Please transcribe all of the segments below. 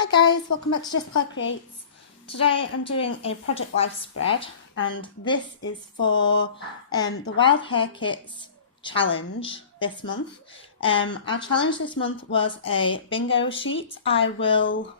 Hi guys, welcome back to Jess Creates. Today I'm doing a Project Life spread, and this is for the Wild Hare Kits challenge this month. Our challenge this month was a bingo sheet. I will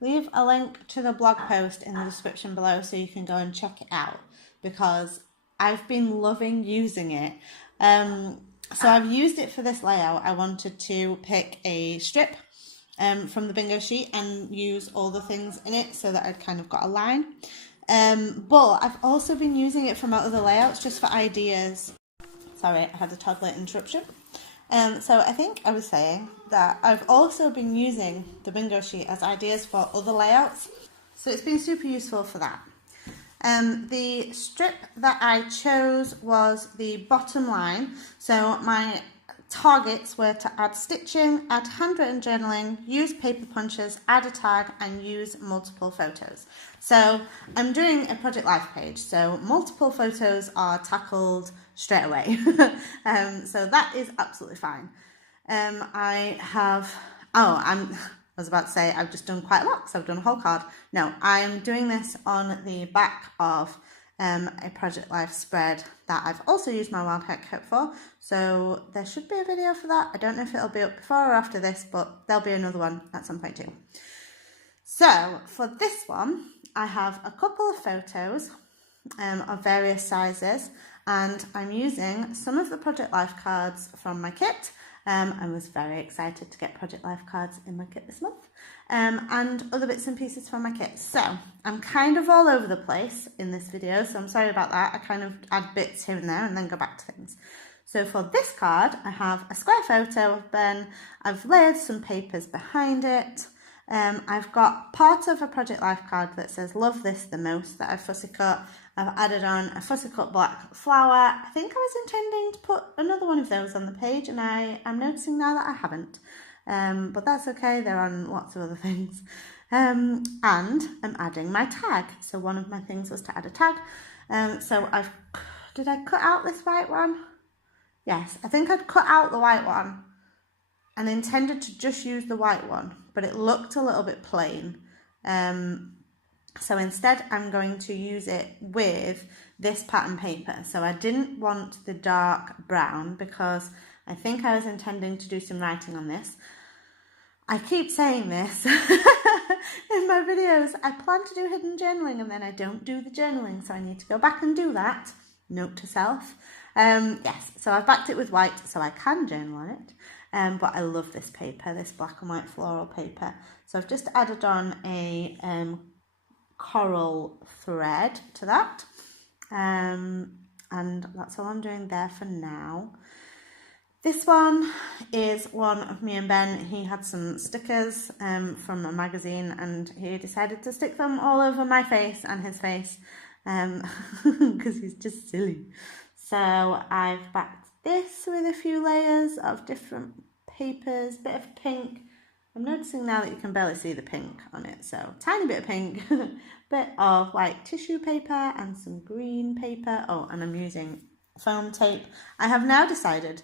leave a link to the blog post in the description below so you can go and check it out, because I've been loving using it. So I've used it for this layout. I wanted to pick a strip from the bingo sheet and use all the things in it so that I'd kind of got a line. But I've also been using it for my other layouts just for ideas. Sorry, I had a toddler interruption. So I think I was saying that I've also been using the bingo sheet as ideas for other layouts. So it's been super useful for that. The strip that I chose was the bottom line. So my targets were to add stitching, add handwritten journaling, use paper punches, add a tag, and use multiple photos. So I'm doing a Project Life page, so multiple photos are tackled straight away. So that is absolutely fine. I was about to say I've just done quite a lot because I've done a whole card. No, I'm doing this on the back of a Project Life spread that I've also used my Wild Hare Kit for. So there should be a video for that. I don't know if it'll be up before or after this, but there'll be another one at some point too. So for this one, I have a couple of photos of various sizes, and I'm using some of the Project Life cards from my kit. I was very excited to get Project Life cards in my kit this month, and other bits and pieces from my kit. So I'm kind of all over the place in this video, so I'm sorry about that. I kind of add bits here and there and then go back to things. So for this card, I have a square photo of Ben. I've layered some papers behind it. I've got part of a Project Life card that says love this the most that I've fussy cut. I've added on a fussy cut black flower. I think I was intending to put another one of those on the page, and I'm noticing now that I haven't. But that's okay, they're on lots of other things. And I'm adding my tag. So one of my things was to add a tag. Did I cut out this white one? Yes, I think I'd cut out the white one and intended to just use the white one, but it looked a little bit plain. So instead I'm going to use it with this pattern paper. So I didn't want the dark brown because I think I was intending to do some writing on this. I keep saying this in my videos. I plan to do hidden journaling and then I don't do the journaling, so I need to go back and do that. Note to self. Yes, so I've backed it with white so I can journal on it. But I love this paper, this black and white floral paper. So I've just added on a coral thread to that. And that's all I'm doing there for now. This one is one of me and Ben. He had some stickers from a magazine and he decided to stick them all over my face and his face because he's just silly. So I've backed this with a few layers of different papers, bit of pink. I'm noticing now that you can barely see the pink on it, so tiny bit of pink, bit of white tissue paper and some green paper. Oh, and I'm using foam tape. I have now decided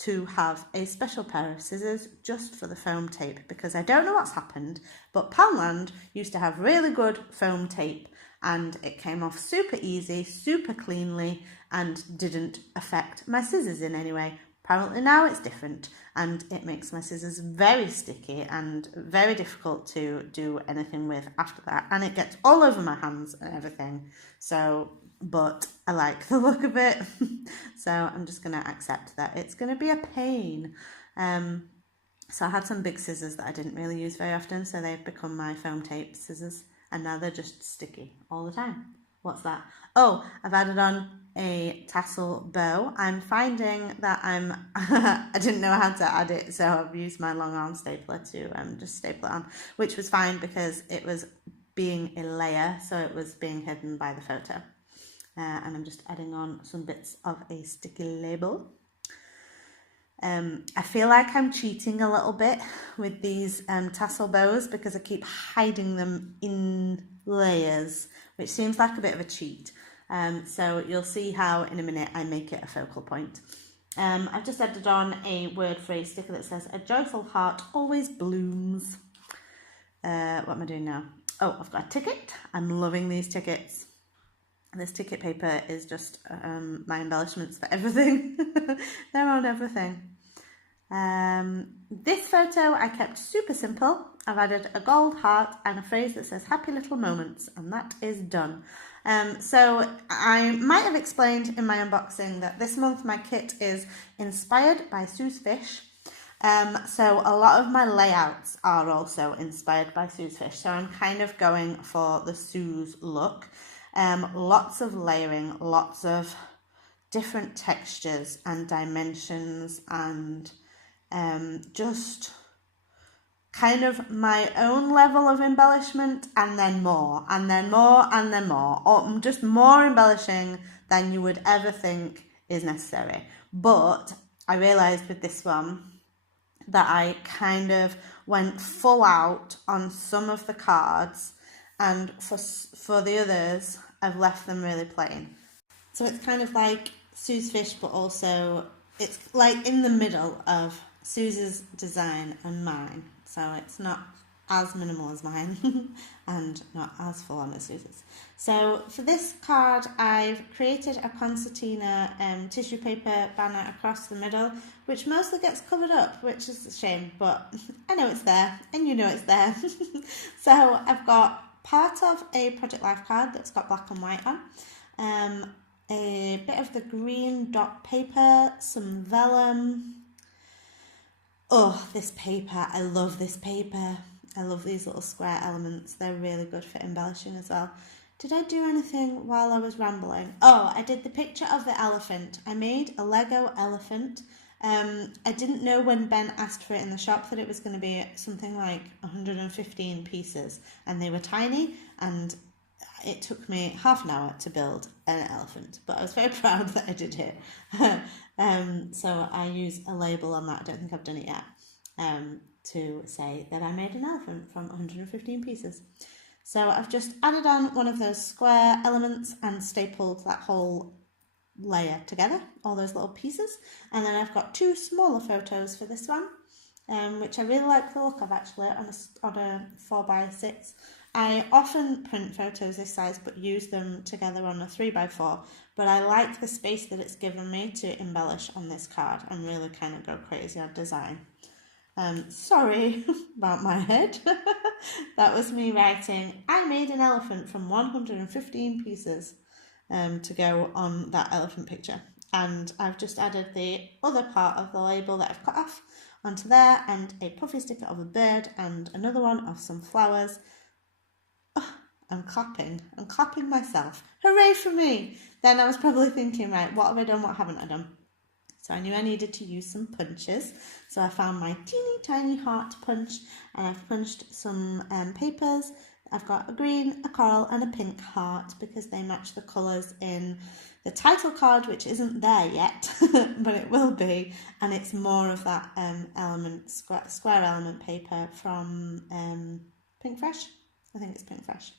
to have a special pair of scissors just for the foam tape because I don't know what's happened, but Poundland used to have really good foam tape and it came off super easy, super cleanly, and didn't affect my scissors in any way. Apparently now it's different and it makes my scissors very sticky and very difficult to do anything with after that, and it gets all over my hands and everything. So, but I like the look of it, so I'm just going to accept that it's going to be a pain. So I had some big scissors that I didn't really use very often, so they've become my foam tape scissors, and now they're just sticky all the time. What's that? Oh, I've added on a tassel bow. I'm finding that I didn't know how to add it, so I've used my long arm stapler to just staple it on, which was fine because it was being a layer, so it was being hidden by the photo. And I'm just adding on some bits of a sticky label. I feel like I'm cheating a little bit with these tassel bows because I keep hiding them in layers, which seems like a bit of a cheat. So you'll see how in a minute I make it a focal point. I've just added on a word phrase sticker that says, "A joyful heart always blooms." What am I doing now? Oh, I've got a ticket. I'm loving these tickets. This ticket paper is just my embellishments for everything. They're on everything. This photo I kept super simple. I've added a gold heart and a phrase that says happy little moments, and that is done. So I might have explained in my unboxing that this month my kit is inspired by Sue's fish. So a lot of my layouts are also inspired by Sue's fish. So I'm kind of going for the Sue's look. Lots of layering, lots of different textures and dimensions, and just kind of my own level of embellishment, and then more, and then more, and then more, or just more embellishing than you would ever think is necessary. But I realised with this one that I kind of went full out on some of the cards, and for the others I've left them really plain. So it's kind of like Sue's fish, but also it's like in the middle of Sue's design and mine. So it's not as minimal as mine and not as full on as Sue's. So for this card, I've created a concertina tissue paper banner across the middle, which mostly gets covered up, which is a shame, but I know it's there and you know it's there. So I've got part of a Project Life card that's got black and white on, a bit of the green dot paper, some vellum. Oh, this paper, I love this paper. I love these little square elements. They're really good for embellishing as well. Did I do anything while I was rambling? Oh, I did the picture of the elephant. I made a Lego elephant. I didn't know when Ben asked for it in the shop that it was going to be something like 115 pieces, and they were tiny, and it took me half an hour to build an elephant, but I was very proud that I did it. So I use a label on that, I don't think I've done it yet, to say that I made an elephant from 115 pieces. So I've just added on one of those square elements and stapled that whole layer together, all those little pieces. And then I've got two smaller photos for this one, which I really like the look of actually on a 4x6. I often print photos this size but use them together on a 3x4, but I like the space that it's given me to embellish on this card and really kind of go crazy on design. Sorry about my head. That was me writing, I made an elephant from 115 pieces to go on that elephant picture. And I've just added the other part of the label that I've cut off onto there, and a puffy sticker of a bird and another one of some flowers. Oh, I'm clapping myself. Hooray for me! Then I was probably thinking, right, what have I done, what haven't I done? So I knew I needed to use some punches. So I found my teeny tiny heart punch, and I've punched some papers. I've got a green, a coral and a pink heart because they match the colours in the title card, which isn't there yet, but it will be. And it's more of that square element paper from Pink Fresh. I think it's Pink Fresh.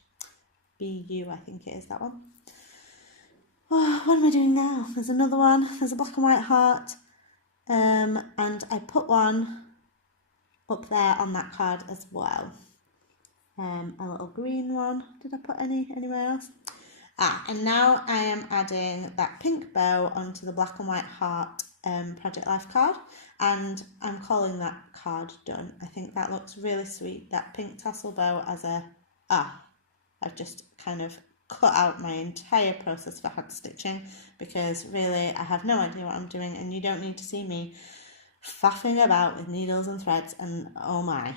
BU, I think it is that one. Oh, what am I doing now? There's another one. There's a black and white heart. And I put one up there on that card as well. A little green one. Did I put anywhere else? And now I am adding that pink bow onto the black and white heart Project Life card. And I'm calling that card done. I think that looks really sweet. That pink tassel bow as a... I've just kind of cut out my entire process for hand stitching because really I have no idea what I'm doing, and you don't need to see me faffing about with needles and threads and oh my.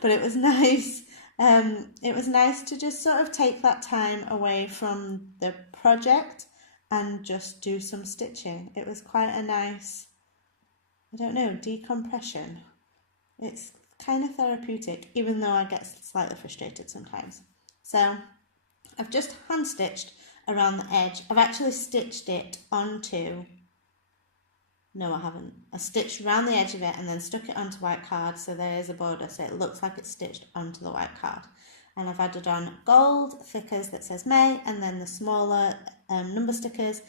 But it was nice. It was nice to just sort of take that time away from the project and just do some stitching. It was quite a nice, I don't know, decompression. It's kind of therapeutic, even though I get slightly frustrated sometimes. So I've just hand stitched around the edge. I've actually stitched it onto, no I haven't. I stitched around the edge of it and then stuck it onto white card so there is a border so it looks like it's stitched onto the white card. And I've added on gold thickers that says May, and then the smaller number stickers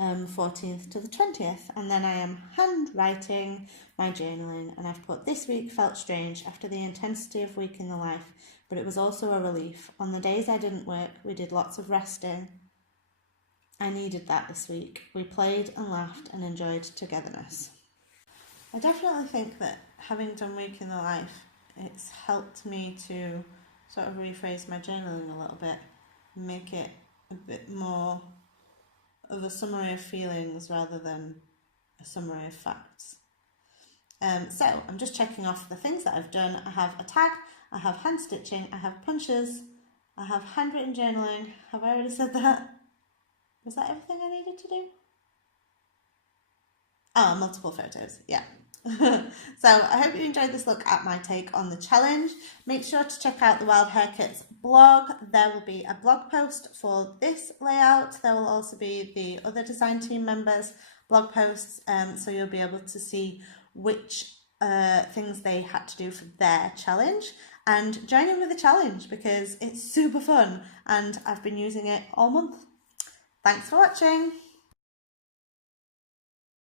14th to the 20th, and then I am handwriting my journaling, and I've put this week felt strange after the intensity of week in the life, but it was also a relief. On the days I didn't work, we did lots of resting. I needed that this week. We played and laughed and enjoyed togetherness. I definitely think that having done week in the life, it's helped me to sort of rephrase my journaling a little bit, make it a bit more of a summary of feelings rather than a summary of facts. So I'm just checking off the things that I've done. I have a tag, I have hand stitching, I have punches, I have handwritten journaling. Have I already said that? Was that everything I needed to do? Oh, multiple photos, yeah. So I hope you enjoyed this look at my take on the challenge. Make sure to check out the Wild Hare Kits blog. There will be a blog post for this layout. There will also be the other design team members' blog posts, so you'll be able to see which things they had to do for their challenge, and join in with the challenge because it's super fun and I've been using it all month. Thanks for watching.